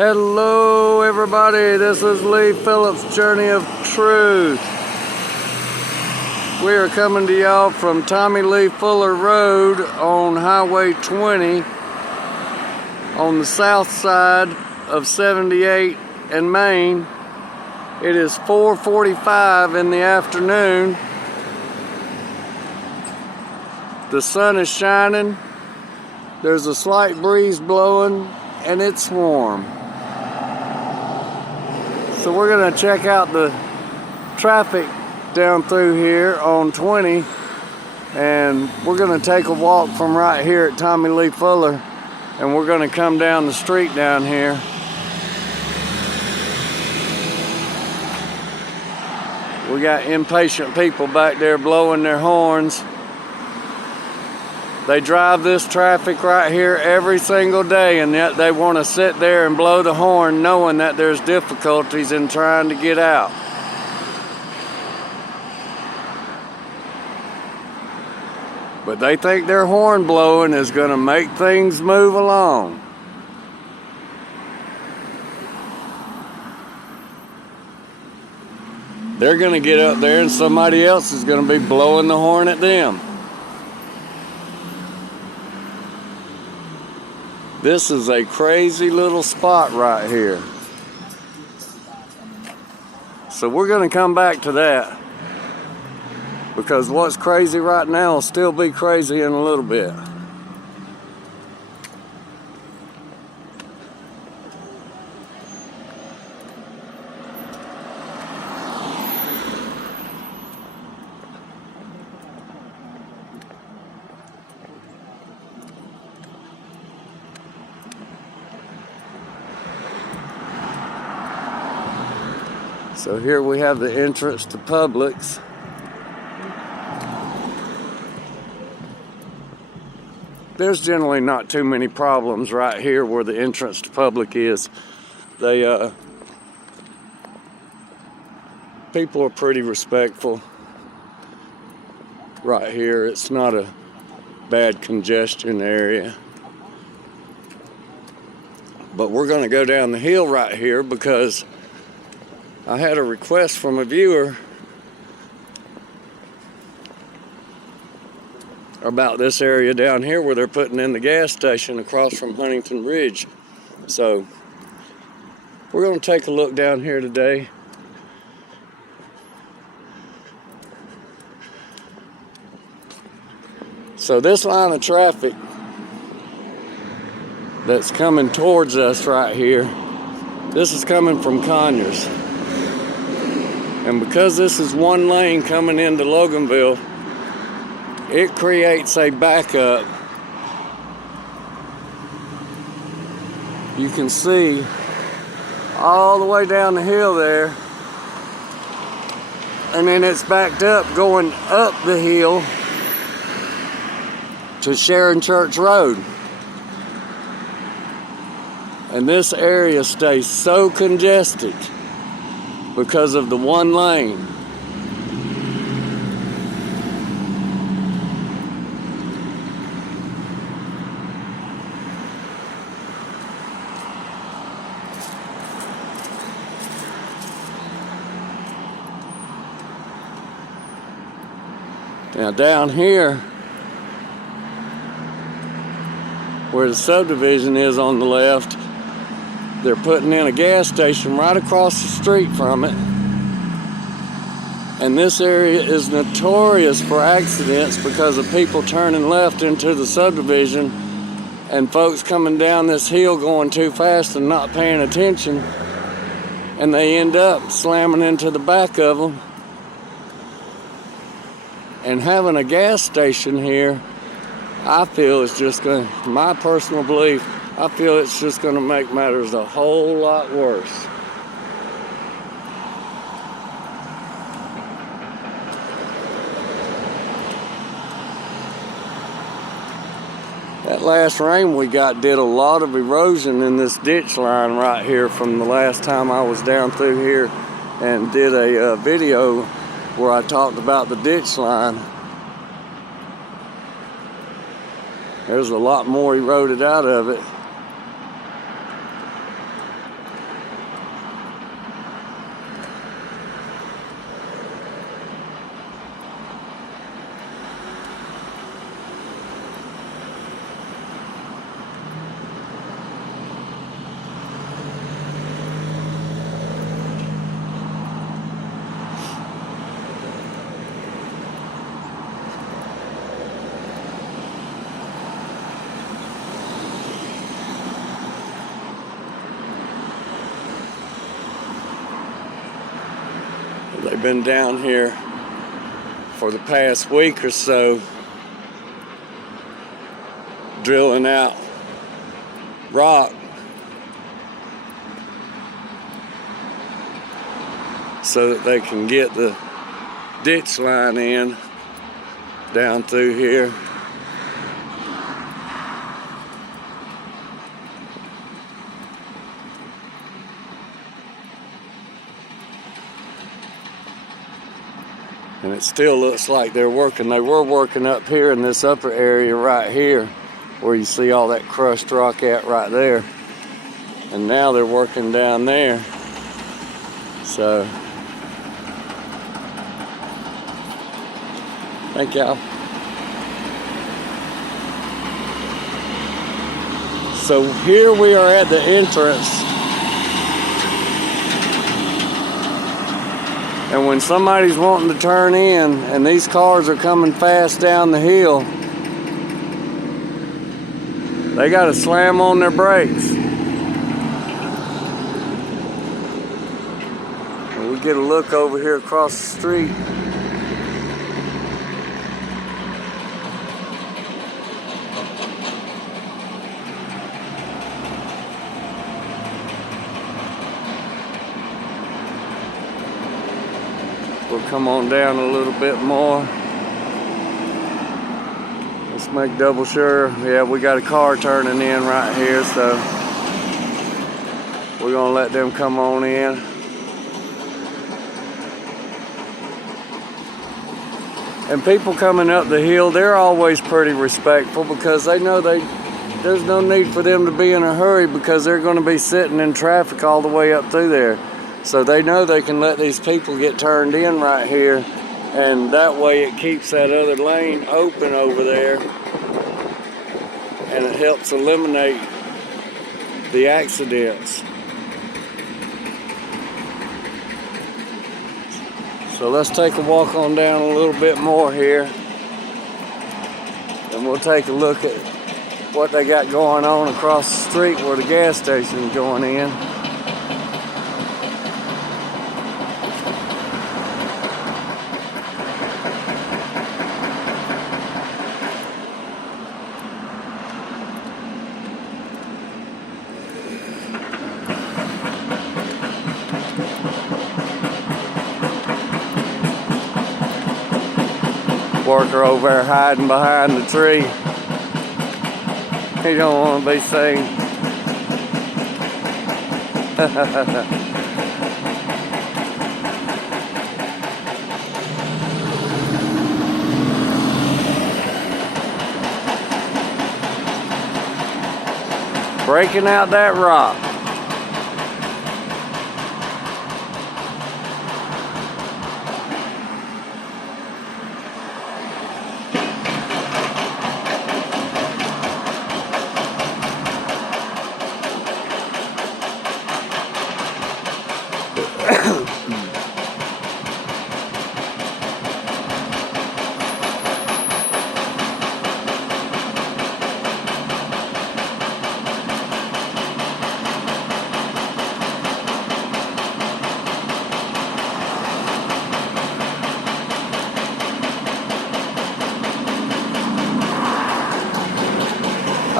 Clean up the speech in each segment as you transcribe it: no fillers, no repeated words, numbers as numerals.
Hello everybody, this is Lee Phillips' Journey of Truth. We are coming to y'all from Tommy Lee Fuller Road on Highway 20 on the south side of 78 and Main. It is 4:45 in the afternoon. The sun is shining, there's a slight breeze blowing, and it's warm. So we're gonna check out the traffic down through here on 20, and we're gonna take a walk from right here at Tommy Lee Fuller, and we're gonna come down the street down here. We got impatient people back there blowing their horns. They drive this traffic right here every single day, and yet they want to sit there and blow the horn knowing that there's difficulties in trying to get out. But they think their horn blowing is going to make things move along. They're going to get up there and somebody else is going to be blowing the horn at them. This is a crazy little spot right here. So we're going to come back to that, because what's crazy right now will still be crazy in a little bit. So here we have the entrance to Publix. There's generally not too many problems right here where the entrance to Publix is. People are pretty respectful right here. It's not a bad congestion area. But we're gonna go down the hill right here because I had a request from a viewer about this area down here where they're putting in the gas station across from Hampton Ridge. So we're going to take a look down here today. So this line of traffic that's coming towards us right here, this is coming from Conyers. And because this is one lane coming into Loganville, it creates a backup. You can see all the way down the hill there, and then it's backed up going up the hill to Sharon Church Road. And this area stays so congested because of the one lane. Now down here, where the subdivision is on the left, they're putting in a gas station right across the street from it. And this area is notorious for accidents because of people turning left into the subdivision and folks coming down this hill going too fast and not paying attention, and they end up slamming into the back of them. And having a gas station here, I feel is just going to, my personal belief, I feel it's just going to make matters a whole lot worse. That last rain we got did a lot of erosion in this ditch line right here from the last time I was down through here and did a video where I talked about the ditch line. There's a lot more eroded out of it. They've been down here for the past week or so drilling out rock so that they can get the ditch line in down through here. And it still looks like they're working. They were working up here in this upper area right here where you see all that crushed rock at right there. And now they're working down there. So, thank y'all. So here we are at the entrance. And when somebody's wanting to turn in and these cars are coming fast down the hill, they got to slam on their brakes. And we get a look over here across the street. We'll come on down a little bit more. Let's make double sure. Yeah, we got a car turning in right here, so we're gonna let them come on in. And people coming up the hill, they're always pretty respectful because they know there's no need for them to be in a hurry because they're gonna be sitting in traffic all the way up through there. So they know they can let these people get turned in right here, and that way it keeps that other lane open over there, and it helps eliminate the accidents. So let's take a walk on down a little bit more here, and we'll take a look at what they got going on across the street where the gas station is going in. Worker over there hiding behind the tree. He don't want to be seen. Breaking out that rock.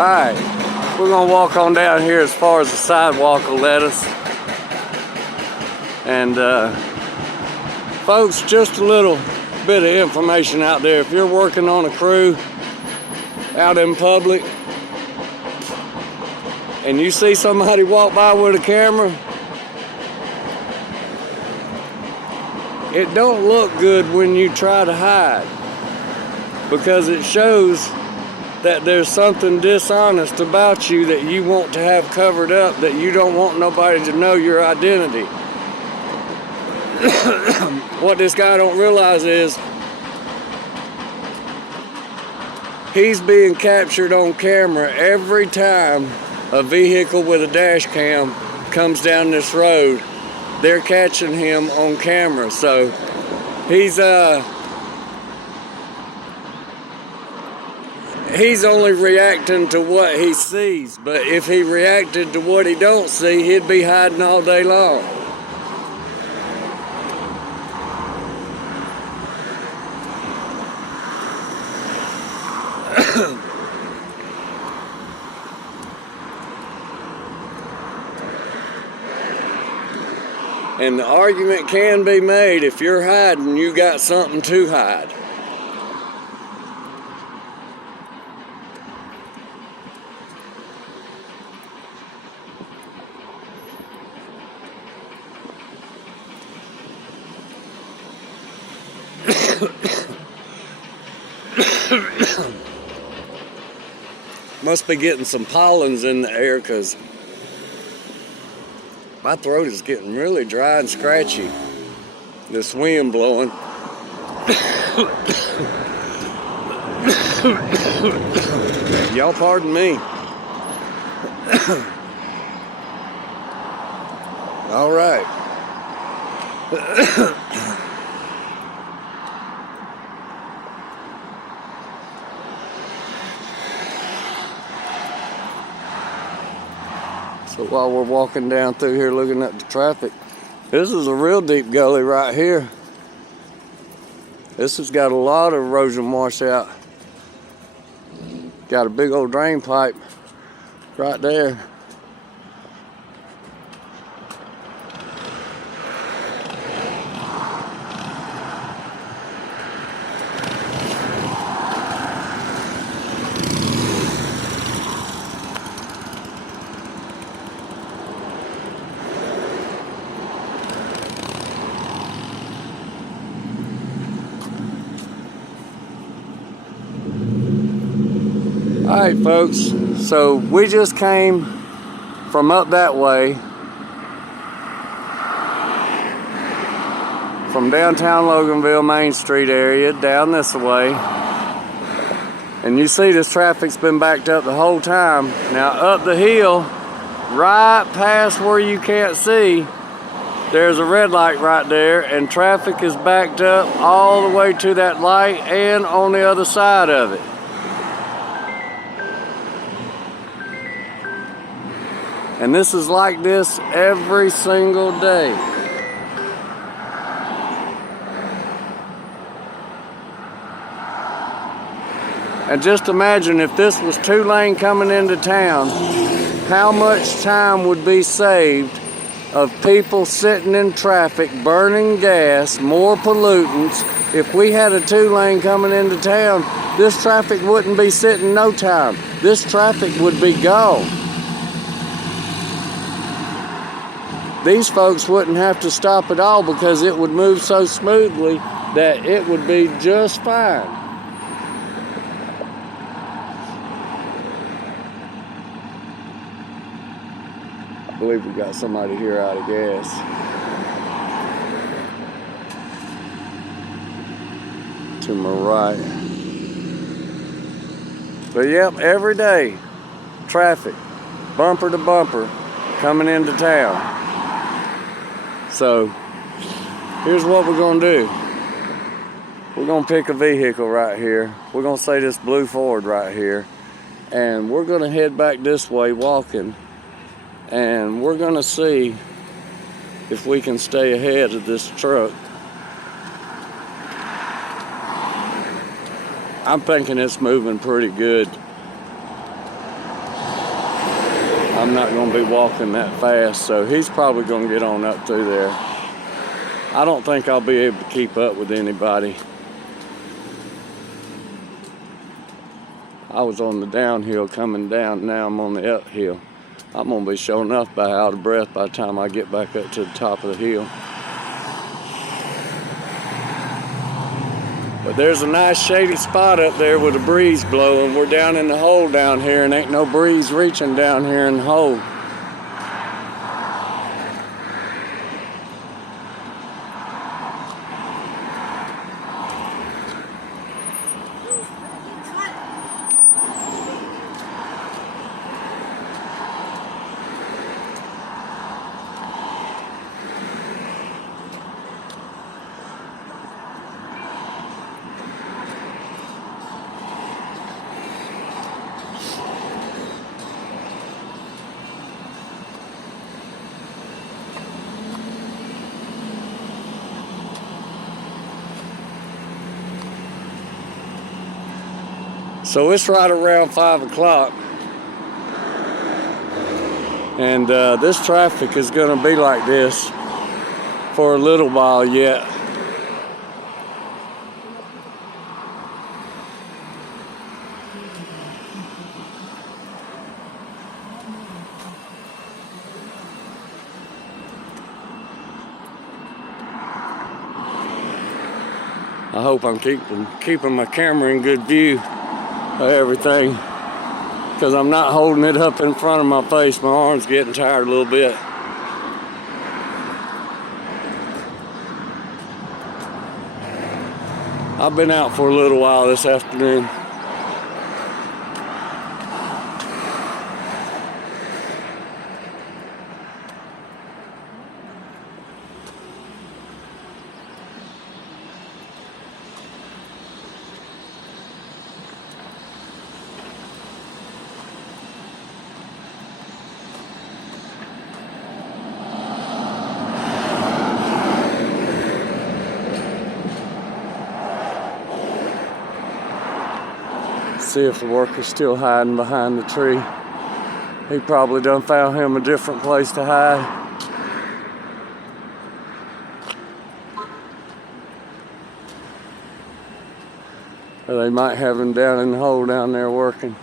Alright, we're going to walk on down here as far as the sidewalk will let us. And folks, just a little bit of information out there. If you're working on a crew out in public and you see somebody walk by with a camera, it don't look good when you try to hide, because it shows that there's something dishonest about you that you want to have covered up, that you don't want nobody to know your identity. What this guy don't realize is he's being captured on camera every time a vehicle with a dash cam comes down this road. They're catching him on camera. So he's only reacting to what he sees, but if he reacted to what he don't see, he'd be hiding all day long. And the argument can be made, if you're hiding, you got something to hide. Must be getting some pollens in the air, because my throat is getting really dry and scratchy. This wind blowing. Y'all pardon me. All right. So while we're walking down through here looking at the traffic, this is a real deep gully right here. This has got a lot of erosion washout. Got a big old drain pipe right there. Alright folks, so we just came from up that way, from downtown Loganville, Main Street area, down this way. And you see this traffic's been backed up the whole time. Now up the hill, right past where you can't see, there's a red light right there, and traffic is backed up all the way to that light and on the other side of it. And this is like this every single day. And just imagine if this was 2-lane coming into town, how much time would be saved of people sitting in traffic, burning gas, more pollutants. If we had a 2-lane coming into town, this traffic wouldn't be sitting no time. This traffic would be gone. These folks wouldn't have to stop at all because it would move so smoothly that it would be just fine. I believe we got somebody here out of gas. To my right. But yep, every day, traffic, bumper to bumper, coming into town. So, here's what we're going to do. We're going to pick a vehicle right here. We're going to say this blue Ford right here. And we're going to head back this way walking. And we're going to see if we can stay ahead of this truck. I'm thinking it's moving pretty good. I'm not going to be walking that fast, so he's probably going to get on up through there. I don't think I'll be able to keep up with anybody. I was on the downhill coming down, now I'm on the uphill. I'm going to be sure enough by out of breath by the time I get back up to the top of the hill. But there's a nice shady spot up there with a breeze blowing. We're down in the hole down here and ain't no breeze reaching down here in the hole. So it's right around 5 o'clock. And this traffic is going to be like this for a little while yet. I hope I'm keeping my camera in good view of everything, because I'm not holding it up in front of my face. My arm's getting tired a little bit. I've been out for a little while this afternoon. See if the worker's still hiding behind the tree. He probably done found him a different place to hide. Or they might have him down in the hole down there working.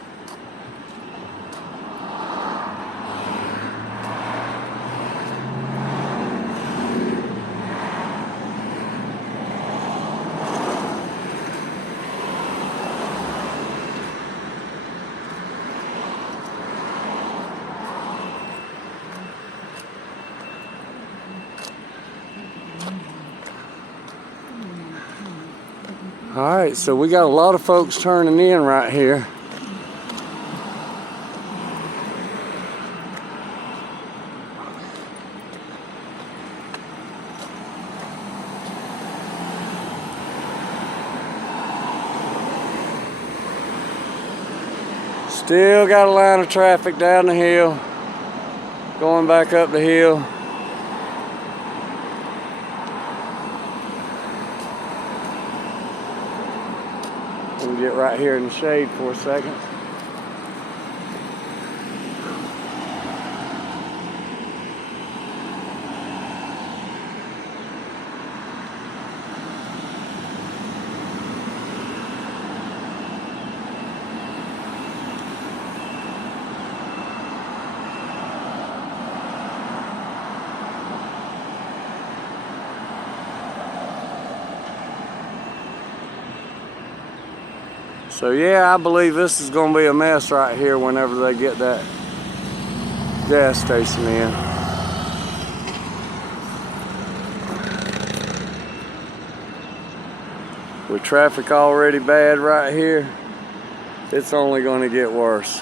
Alright, so we got a lot of folks turning in right here. Still got a line of traffic down the hill, going back up the hill. We'll get right here in the shade for a second. So yeah, I believe this is going to be a mess right here whenever they get that gas station in. With traffic already bad right here, it's only going to get worse.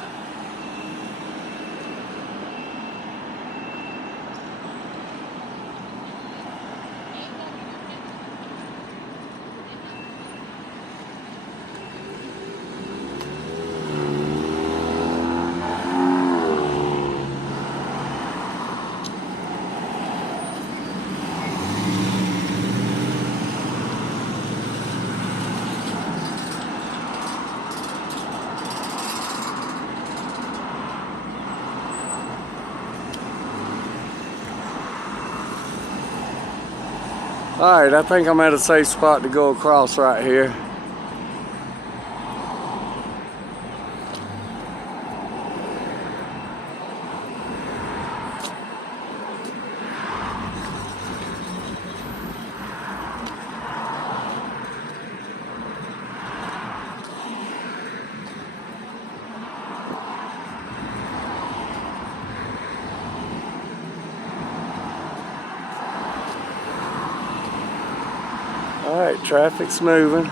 Alright, I think I'm at a safe spot to go across right here. Alright, traffic's moving.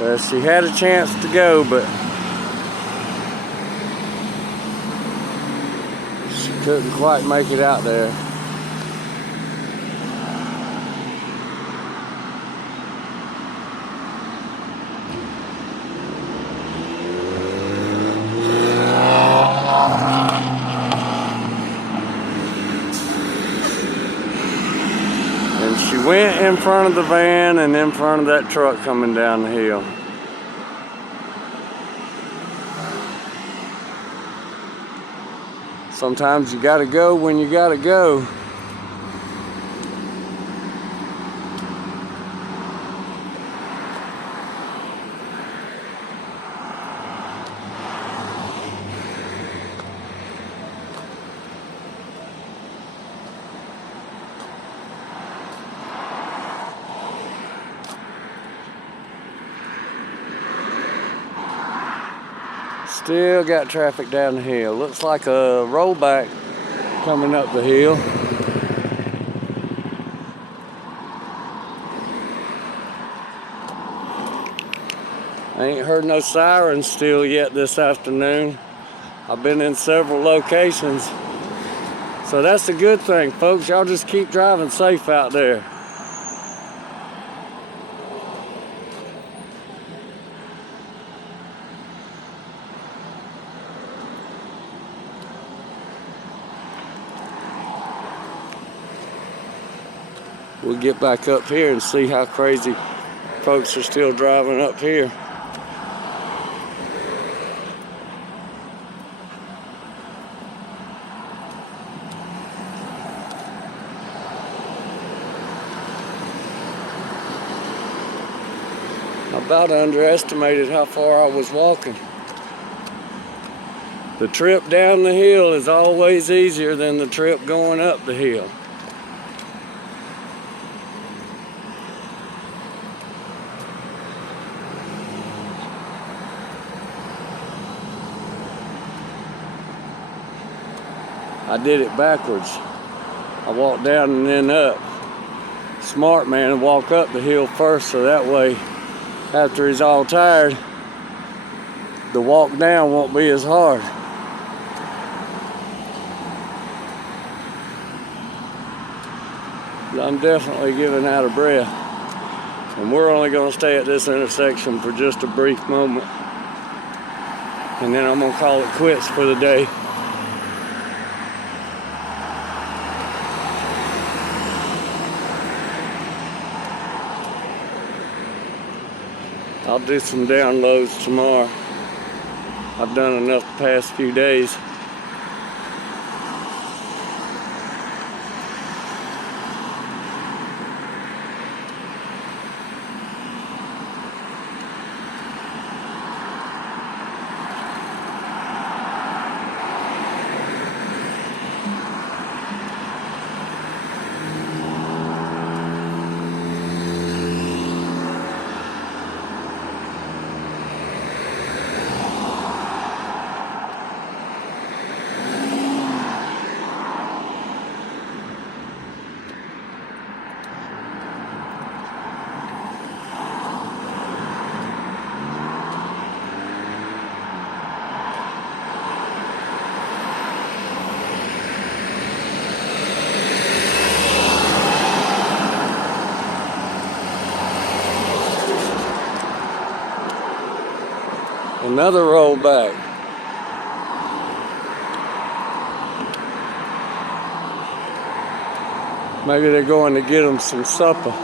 Well, she had a chance to go, but she couldn't quite make it out there. in front of the van and in front of that truck coming down the hill. Sometimes you gotta go when you gotta go. Still got traffic down the hill. Looks like a rollback coming up the hill. I ain't heard no sirens still yet this afternoon. I've been in several locations. So that's a good thing, folks. Y'all just keep driving safe out there. We'll get back up here and see how crazy folks are still driving up here. I about underestimated how far I was walking. The trip down the hill is always easier than the trip going up the hill. I did it backwards. I walked down and then up. Smart man to walk up the hill first, so that way, after he's all tired, the walk down won't be as hard. I'm definitely getting out of breath. And we're only going to stay at this intersection for just a brief moment. And then I'm going to call it quits for the day. I'll do some downloads tomorrow. I've done enough the past few days. Another rollback. Maybe they're going to get them some supper.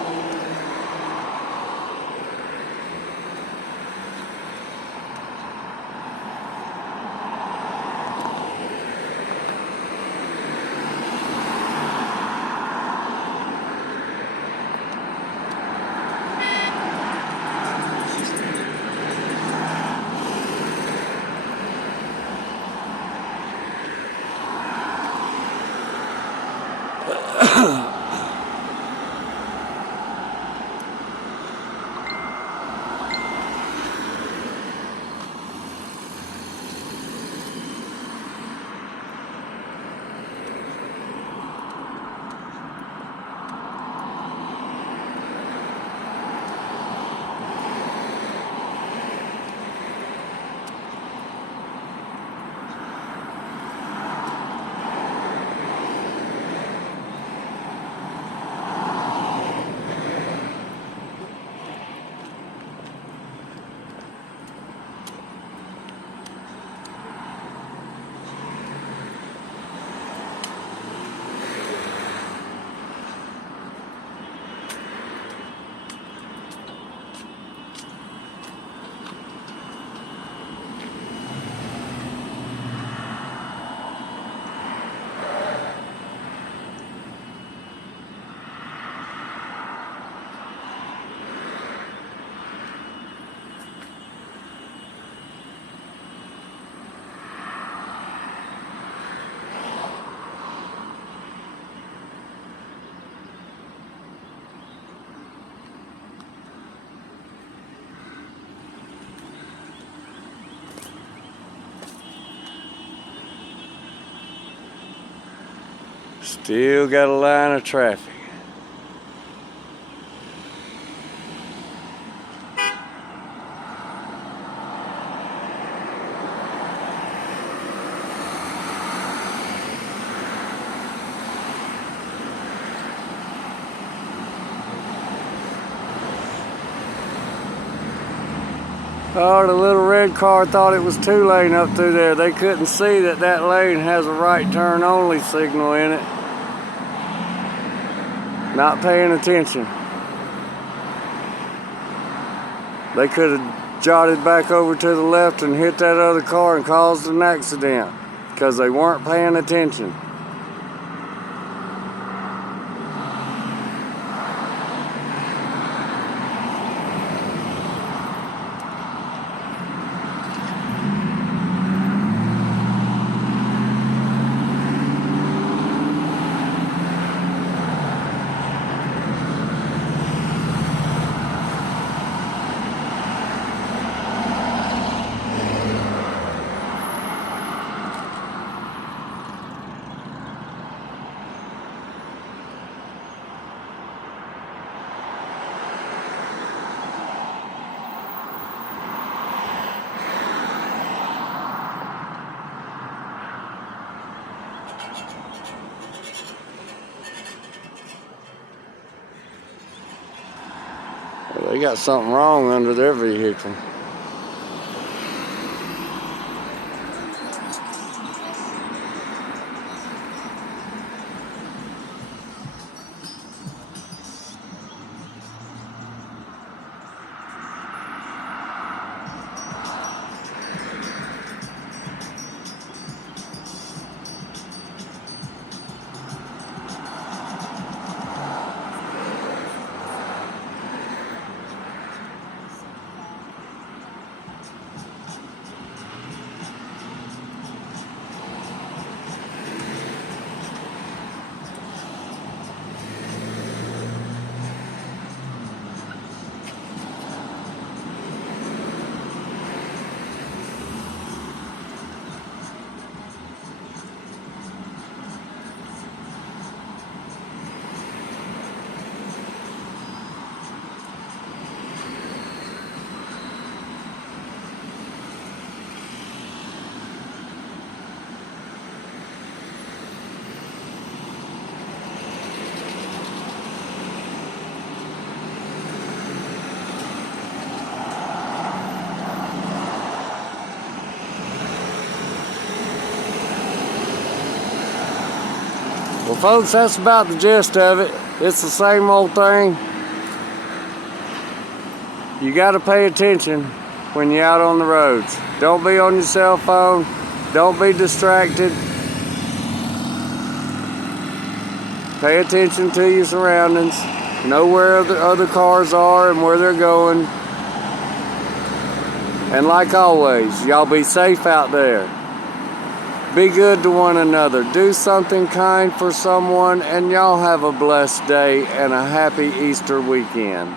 Still got a line of traffic. Oh, the little red car thought it was 2 lane up through there. They couldn't see that that lane has a right turn only signal in it. Not paying attention. They could have jotted back over to the left and hit that other car and caused an accident because they weren't paying attention. They got something wrong under their vehicle. Well, folks, that's about the gist of it. It's the same old thing. You got to pay attention when you're out on the roads. Don't be on your cell phone. Don't be distracted. Pay attention to your surroundings. Know where the other cars are and where they're going. And like always, y'all be safe out there. Be good to one another. Do something kind for someone, and y'all have a blessed day and a happy Easter weekend.